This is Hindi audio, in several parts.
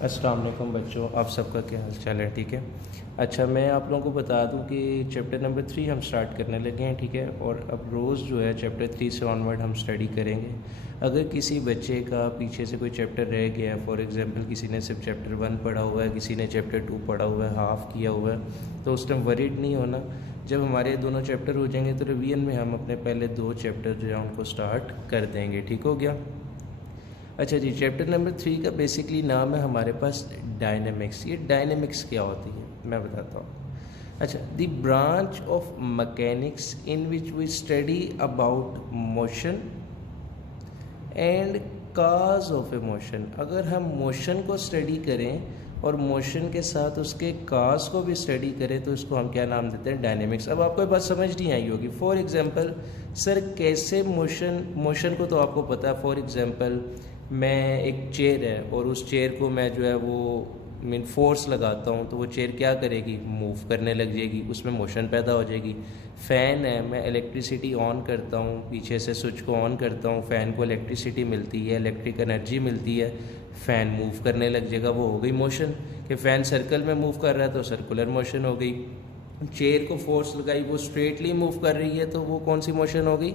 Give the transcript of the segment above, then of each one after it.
अस्सलाम वालेकुम बच्चों, आप सबका क्या हाल चाल है? ठीक है। अच्छा, मैं आप लोगों को बता दूं कि चैप्टर नंबर 3 हम स्टार्ट करने लगे हैं। ठीक है। और अब रोज़ जो है चैप्टर 3 से ऑनवर्ड हम स्टडी करेंगे। अगर किसी बच्चे का पीछे से कोई चैप्टर रह गया है, फॉर एग्जांपल किसी ने सिर्फ चैप्टर 1 पढ़ा हुआ है, किसी ने चैप्टर 2 पढ़ा हुआ है, हाफ़ किया हुआ है, तो उस टाइम वरीड नहीं होना। जब हमारे दोनों चैप्टर हो जाएंगे तो रिवीजन में हम अपने पहले 2 चैप्टर जो है उनको स्टार्ट कर देंगे। ठीक हो गया? अच्छा जी, चैप्टर नंबर 3 का बेसिकली नाम है हमारे पास डायनेमिक्स। ये डायनेमिक्स क्या होती है मैं बताता हूँ। अच्छा, the branch of mechanics in which we study about motion and cause of a motion. अगर हम मोशन को स्टडी करें और मोशन के साथ उसके काज को भी स्टडी करें तो इसको हम क्या नाम देते हैं? डायनेमिक्स। अब आपको ये बात समझ नहीं आई होगी। फॉर एग्जांपल सर कैसे मोशन को तो आपको पता है। फॉर एग्जांपल मैं एक चेयर है और उस चेयर को मैं जो है वो फोर्स लगाता हूँ तो वो चेयर क्या करेगी? मूव करने लग जाएगी, उसमें मोशन पैदा हो जाएगी। फ़ैन है, मैं इलेक्ट्रिसिटी ऑन करता हूँ, पीछे से स्विच को ऑन करता हूँ, फ़ैन को इलेक्ट्रिसिटी मिलती है, इलेक्ट्रिक एनर्जी मिलती है, फ़ैन मूव करने लग जाएगा। वो हो गई मोशन। कि फ़ैन सर्कल में मूव कर रहा है तो सर्कुलर मोशन हो गई। चेयर को फोर्स लगाई, वो स्ट्रेटली मूव कर रही है तो वो कौन सी मोशन हो गई?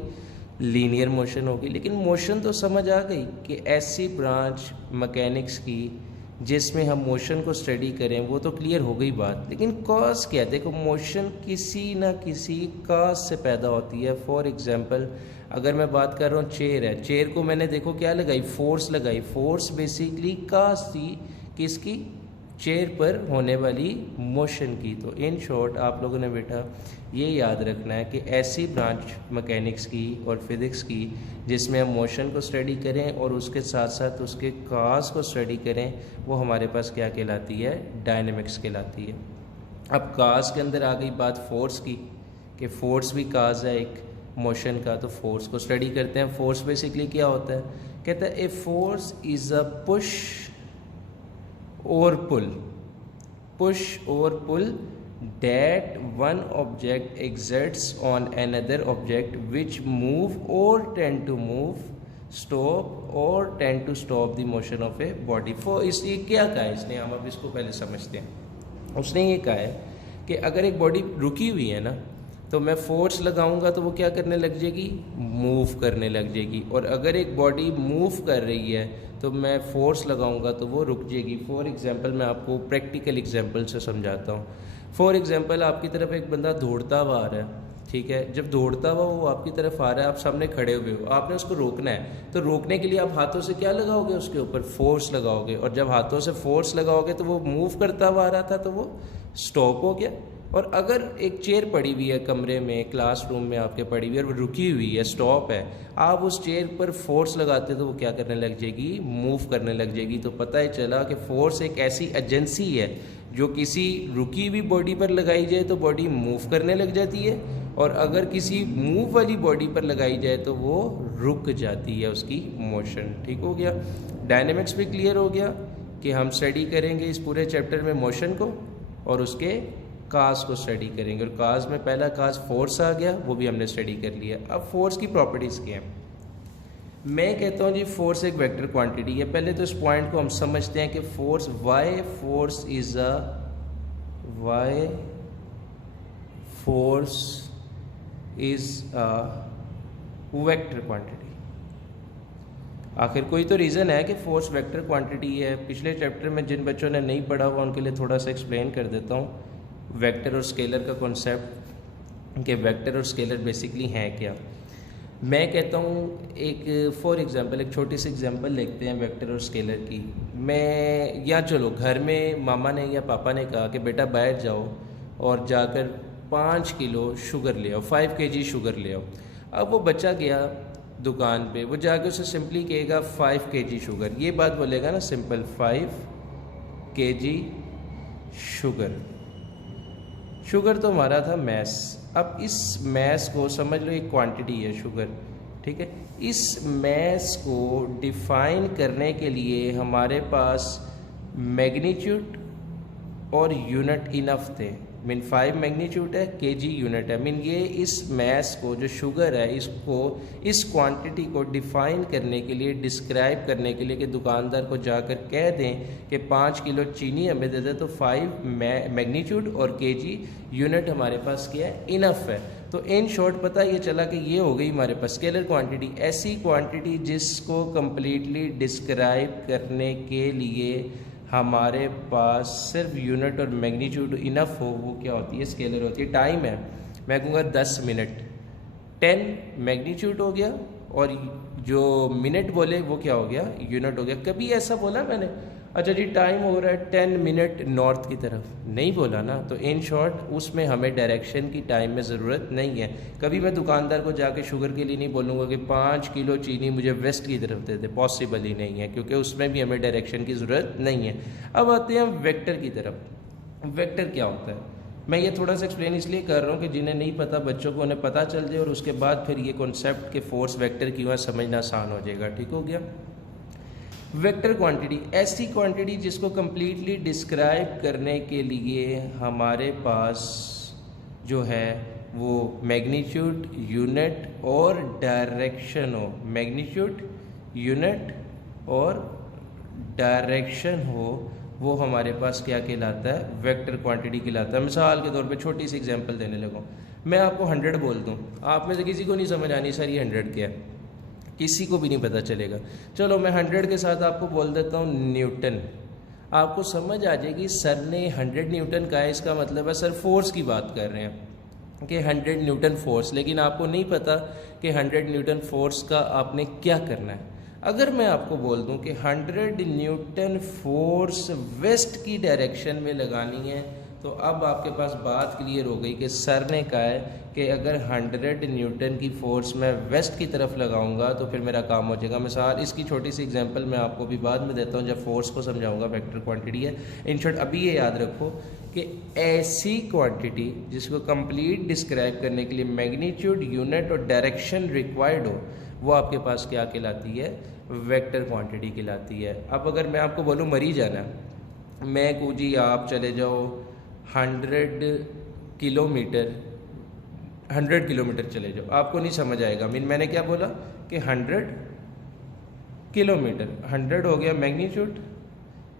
लीनियर मोशन होगी। लेकिन मोशन तो समझ आ गई कि ऐसी ब्रांच मैकेनिक्स की जिसमें हम मोशन को स्टडी करें, वो तो क्लियर हो गई बात। लेकिन कॉज क्या है? देखो, मोशन किसी ना किसी काज से पैदा होती है। फॉर एग्जांपल अगर मैं बात कर रहा हूँ, चेयर है, चेयर को मैंने देखो क्या लगाई? फोर्स लगाई। फोर्स बेसिकली काज थी किसकी? चेयर पर होने वाली मोशन की। तो इन शॉर्ट आप लोगों ने बेटा ये याद रखना है कि ऐसी ब्रांच मैकेनिक्स की और फिज़िक्स की जिसमें हम मोशन को स्टडी करें और उसके साथ साथ उसके काज को स्टडी करें, वो हमारे पास क्या कहलाती है? डायनेमिक्स कहलाती है। अब काज के अंदर आ गई बात फोर्स की, कि फोर्स भी काज है एक मोशन का। तो फोर्स को स्टडी करते हैं। फोर्स बेसिकली क्या होता है? कहता है a force is a push और pull that one object exerts on another object which move or tend to move, stop or tend to stop the motion of a body। for इसलिए क्या कहा है इसने? हम अब इसको पहले समझते हैं। उसने ये कहा है कि अगर एक बॉडी रुकी हुई है ना, तो मैं फोर्स लगाऊंगा तो वो क्या करने लग जाएगी? मूव करने लग जाएगी। और अगर एक बॉडी मूव कर रही है तो मैं फोर्स लगाऊंगा तो वो रुक जाएगी। फॉर एग्जांपल मैं आपको प्रैक्टिकल एग्जांपल से समझाता हूँ। फॉर एग्जांपल आपकी तरफ एक बंदा दौड़ता हुआ आ रहा है, ठीक है। जब दौड़ता हुआ वो आपकी तरफ आ रहा है, आप सामने खड़े हुए हो, आपने उसको रोकना है। तो रोकने के लिए आप हाथों से क्या लगाओगे? उसके ऊपर फोर्स लगाओगे। और जब हाथों से फोर्स लगाओगे तो वो मूव करता हुआ आ रहा था तो वो स्टॉप हो गया। और अगर एक चेयर पड़ी हुई है कमरे में, क्लासरूम में आपके पड़ी हुई है और वो रुकी हुई है, स्टॉप है, आप उस चेयर पर फोर्स लगाते तो वो क्या करने लग जाएगी? मूव करने लग जाएगी। तो पता ही चला कि फोर्स एक ऐसी एजेंसी है जो किसी रुकी हुई बॉडी पर लगाई जाए तो बॉडी मूव करने लग जाती है, और अगर किसी मूव वाली बॉडी पर लगाई जाए तो वो रुक जाती है उसकी मोशन। ठीक हो गया? डायनेमिक्स भी क्लियर हो गया कि हम स्टडी करेंगे इस पूरे चैप्टर में मोशन को और उसके काज को स्टडी करेंगे। और काज में पहला काज फोर्स आ गया, वो भी हमने स्टडी कर लिया। अब फोर्स की प्रॉपर्टीज़ क्या हैं? मैं कहता हूँ जी फोर्स एक वेक्टर क्वांटिटी है। पहले तो इस पॉइंट को हम समझते हैं कि force why force is a vector quantity. आखिर कोई तो रीज़न है कि फोर्स वेक्टर क्वांटिटी है। पिछले चैप्टर में जिन बच्चों ने नहीं पढ़ा हुआ उनके लिए थोड़ा सा एक्सप्लेन कर देता हूँ वेक्टर और स्केलर का कॉन्सेप्ट, कि वेक्टर और स्केलर बेसिकली हैं क्या। मैं कहता हूँ एक फॉर एग्जांपल एक छोटी सी एग्जांपल लेते हैं वेक्टर और स्केलर की। मैं या चलो घर में मामा ने या पापा ने कहा कि बेटा बाहर जाओ और जाकर 5 किलो शुगर ले आओ, 5 kg शुगर ले आओ। अब वो बच्चा गया दुकान पे, वो जाके उसे सिंपली कहेगा 5 kg शुगर। ये बात बोलेगा ना सिंपल, 5 kg शुगर। शुगर तो हमारा था मैस। अब इस मैस को समझ लो एक क्वांटिटी है शुगर, ठीक है। इस मैस को डिफाइन करने के लिए हमारे पास मैग्नीट्यूड और यूनिट इनफ थे। मीन 5 मैग्नीट्यूड है, केजी यूनिट है। मीन ये इस मैस को, जो शुगर है, इसको, इस क्वांटिटी को डिफाइन करने के लिए, डिस्क्राइब करने के लिए कि दुकानदार को जाकर कह दें कि 5 किलो चीनी हमें दे दे, तो 5 मैग्नीट्यूड और केजी यूनिट हमारे पास क्या है, इनफ है। तो इन शॉर्ट पता ये चला कि ये हो गई हमारे पास स्केलर क्वांटिटी, ऐसी क्वांटिटी जिसको कंप्लीटली डिस्क्राइब करने के लिए हमारे पास सिर्फ यूनिट और मैग्नीट्यूड इनफ हो, वो क्या होती है, स्केलर होती है। टाइम है, मैं कहूँगा 10 मिनट, 10 मैग्नीट्यूड हो गया और जो मिनट बोले वो क्या हो गया, यूनिट हो गया। कभी ऐसा बोला मैंने, अच्छा जी टाइम हो रहा है 10 मिनट नॉर्थ की तरफ, नहीं बोला ना। तो इन शॉर्ट उसमें हमें डायरेक्शन की टाइम में ज़रूरत नहीं है। कभी मैं दुकानदार को जाके शुगर के लिए नहीं बोलूँगा कि 5 किलो चीनी मुझे वेस्ट की तरफ दे दे, पॉसिबल ही नहीं है, क्योंकि उसमें भी हमें डायरेक्शन की ज़रूरत नहीं है। अब आते हैं हम वेक्टर की तरफ। वेक्टर क्या होता है, मैं ये थोड़ा सा एक्सप्लेन इसलिए कर रहा हूँ कि जिन्हें नहीं पता बच्चों को उन्हें पता चल जाए और उसके बाद फिर ये कॉन्सेप्ट के फोर्स वेक्टर क्यों है समझना आसान हो जाएगा। ठीक हो गया। वेक्टर क्वांटिटी ऐसी क्वांटिटी जिसको कंप्लीटली डिस्क्राइब करने के लिए हमारे पास जो है वो मैग्नीट्यूड, यूनिट और डायरेक्शन हो, मैग्नीट्यूड, यूनिट और डायरेक्शन हो, वो हमारे पास क्या कहलाता है, वेक्टर क्वांटिटी कहलाता है। मिसाल के तौर पे छोटी सी एग्जांपल देने लगूँ, मैं आपको 100 बोल दूँ, आप में से किसी को नहीं समझ आनी सर ये 100 क्या है, किसी को भी नहीं पता चलेगा। चलो मैं 100 के साथ आपको बोल देता हूँ न्यूटन, आपको समझ आ जाएगी सर ने 100 न्यूटन का है, इसका मतलब है सर फोर्स की बात कर रहे हैं कि 100 न्यूटन फोर्स, लेकिन आपको नहीं पता कि 100 न्यूटन फोर्स का आपने क्या करना है। अगर मैं आपको बोल दूं कि 100 न्यूटन फोर्स वेस्ट की डायरेक्शन में लगानी है, तो अब आपके पास बात क्लियर हो गई कि सर ने कहा है कि अगर 100 न्यूटन की फोर्स मैं वेस्ट की तरफ लगाऊंगा तो फिर मेरा काम हो जाएगा। मिसाल इसकी छोटी सी एग्जांपल मैं आपको भी बाद में देता हूं जब फोर्स को समझाऊंगा, वेक्टर क्वांटिटी है। इन शॉर्ट अभी ये याद रखो कि ऐसी क्वांटिटी जिसको कंप्लीट डिस्क्राइब करने के लिए मैग्नीट्यूड, यूनिट और डायरेक्शन रिक्वायर्ड हो, वो आपके पास क्या कहलाती है, वेक्टर क्वांटिटी कहलाती है। अब अगर मैं आपको बोलूँ मरी जाना, मैं कहूँ जी आप चले जाओ 100 किलोमीटर चले जाओ, आपको नहीं समझ आएगा। मैंने क्या बोला कि 100 किलोमीटर, 100 हो गया मैग्नीट्यूड,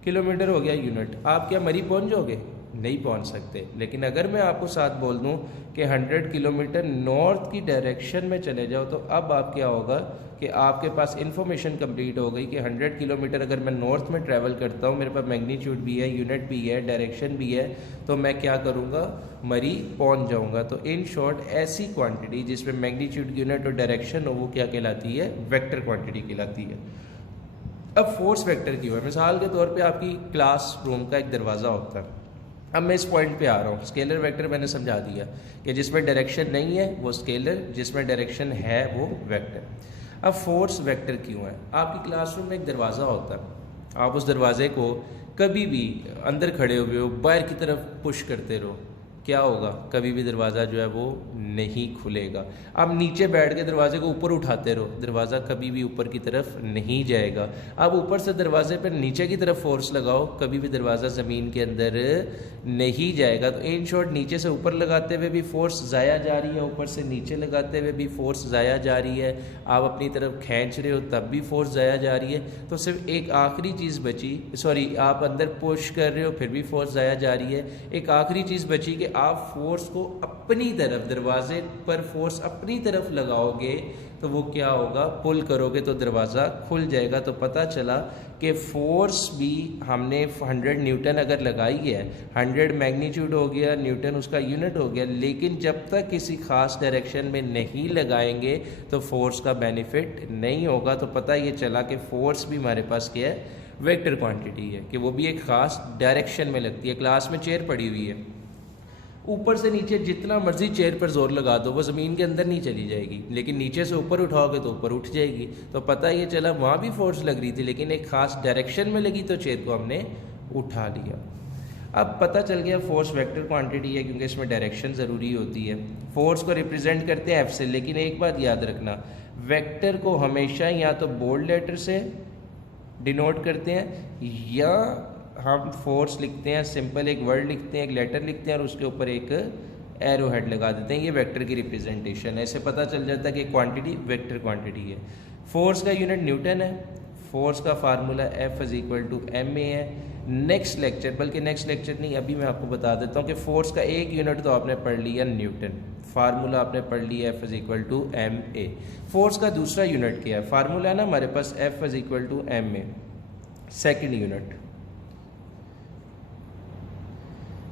किलोमीटर हो गया यूनिट, आप क्या मरी पहुंच जाओगे, नहीं पहुंच सकते। लेकिन अगर मैं आपको साथ बोल दूं कि 100 किलोमीटर नॉर्थ की डायरेक्शन में चले जाओ, तो अब आप क्या होगा कि आपके पास इन्फॉर्मेशन कंप्लीट हो गई कि 100 किलोमीटर अगर मैं नॉर्थ में ट्रैवल करता हूँ, मेरे पास मैग्नीट्यूड भी है, यूनिट भी है, डायरेक्शन भी है, तो मैं क्या करूँगा, मरी पहुँच जाऊँगा। तो इन शॉर्ट ऐसी क्वांटिटी जिसमें मैग्नीट्यूड, यूनिट और डायरेक्शन हो, वो क्या कहलाती है, वेक्टर क्वांटिटी कहलाती है। अब फोर्स वेक्टर की हुआ, मिसाल के तौर पर आपकी क्लास रूम का एक दरवाज़ा होता है। अब मैं इस पॉइंट पे आ रहा हूँ, स्केलर वेक्टर मैंने समझा दिया कि जिसमें डायरेक्शन नहीं है वो स्केलर, जिसमें डायरेक्शन है वो वेक्टर। अब फोर्स वेक्टर क्यों है, आपकी क्लासरूम में एक दरवाज़ा होता है, आप उस दरवाजे को कभी भी अंदर खड़े हुए हो बाहर की तरफ पुश करते रहो, क्या होगा, कभी भी दरवाज़ा जो है वो नहीं खुलेगा। आप नीचे बैठ के दरवाजे को ऊपर उठाते रहो, दरवाज़ा कभी भी ऊपर की तरफ नहीं जाएगा। आप ऊपर से दरवाजे पर नीचे की तरफ फोर्स लगाओ, कभी भी दरवाज़ा ज़मीन के अंदर नहीं जाएगा। तो इन शॉर्ट नीचे से ऊपर लगाते हुए भी फोर्स ज़ाया जा रही है, ऊपर से नीचे लगाते हुए भी फोर्स ज़ाया जा रही है, आप अपनी तरफ खींच रहे हो तब भी फोर्स ज़ाया जा रही है। तो सिर्फ एक आखिरी चीज़ बची, सॉरी आप अंदर पुश कर रहे हो फिर भी फोर्स ज़ाया जा रही है, एक आखिरी चीज़ बची कि आप फोर्स को अपनी तरफ, दरवाजे पर फोर्स अपनी तरफ लगाओगे तो वो क्या होगा, पुल करोगे तो दरवाज़ा खुल जाएगा। तो पता चला कि फोर्स भी हमने 100 न्यूटन अगर लगाई है, 100 मैग्नीट्यूड हो गया, न्यूटन उसका यूनिट हो गया, लेकिन जब तक किसी खास डायरेक्शन में नहीं लगाएंगे तो फोर्स का बेनिफिट नहीं होगा। तो पता ये चला कि फोर्स भी हमारे पास क्या है, वेक्टर क्वांटिटी है, कि वो भी एक खास डायरेक्शन में लगती है। क्लास में चेयर पड़ी हुई है, ऊपर से नीचे जितना मर्जी चेयर पर जोर लगा दो वो ज़मीन के अंदर नहीं चली जाएगी, लेकिन नीचे से ऊपर उठाओगे तो ऊपर उठ जाएगी। तो पता ये चला वहाँ भी फोर्स लग रही थी, लेकिन एक खास डायरेक्शन में लगी तो चेयर को हमने उठा लिया। अब पता चल गया फोर्स वेक्टर क्वांटिटी है, क्योंकि इसमें डायरेक्शन ज़रूरी होती है। फोर्स को रिप्रेजेंट करते हैं एफ से, लेकिन एक बात याद रखना, वेक्टर को हमेशा या तो बोल्ड लेटर से डिनोट करते हैं या हम फोर्स लिखते हैं, सिंपल एक वर्ड लिखते हैं, एक लेटर लिखते हैं और उसके ऊपर एक एरो हेड लगा देते हैं। ये वेक्टर की रिप्रेजेंटेशन है, ऐसे पता चल जाता है कि क्वांटिटी वेक्टर क्वांटिटी है। फोर्स का यूनिट न्यूटन है। फोर्स का formula F is equal to ma है। नेक्स्ट लेक्चर, बल्कि नेक्स्ट लेक्चर नहीं, अभी मैं आपको बता देता हूँ कि फोर्स का एक यूनिट तो आपने पढ़ लिया न्यूटन, फार्मूला आपने पढ़ लिया F is equal to ma। Force का दूसरा यूनिट क्या है? फार्मूला है ना हमारे पास F is equal to ma, second unit.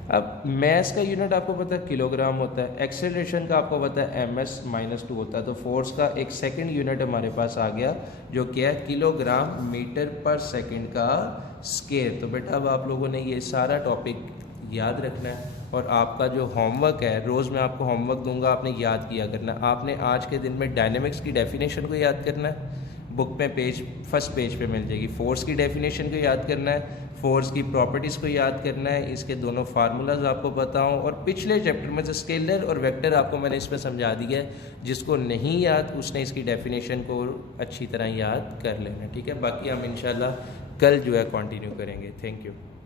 अब मैस का यूनिट आपको पता है किलोग्राम होता है, एक्सेलरेशन का आपको पता है ms-2 होता है। तो फोर्स का एक सेकंड यूनिट हमारे पास आ गया जो क्या है? किलोग्राम मीटर पर सेकंड का स्क्वायर। तो बेटा अब आप लोगों ने ये सारा टॉपिक याद रखना है और आपका जो होमवर्क है, रोज़ मैं आपको होमवर्क दूंगा, आपने याद किया करना है। आपने आज के दिन में डायनेमिक्स की डेफिनेशन को याद करना है, बुक में फर्स्ट पेज पे मिल जाएगी। फोर्स की डेफिनेशन को याद करना है, फोर्स की प्रॉपर्टीज़ को याद करना है, इसके दोनों फार्मूलाज आपको बताऊं, और पिछले चैप्टर में जो स्केलर और वेक्टर आपको मैंने इसमें समझा दिया है। जिसको नहीं याद उसने इसकी डेफिनेशन को अच्छी तरह याद कर लेना, ठीक है। बाकी हम इंशाल्लाह कल जो है कंटिन्यू करेंगे। Thank you.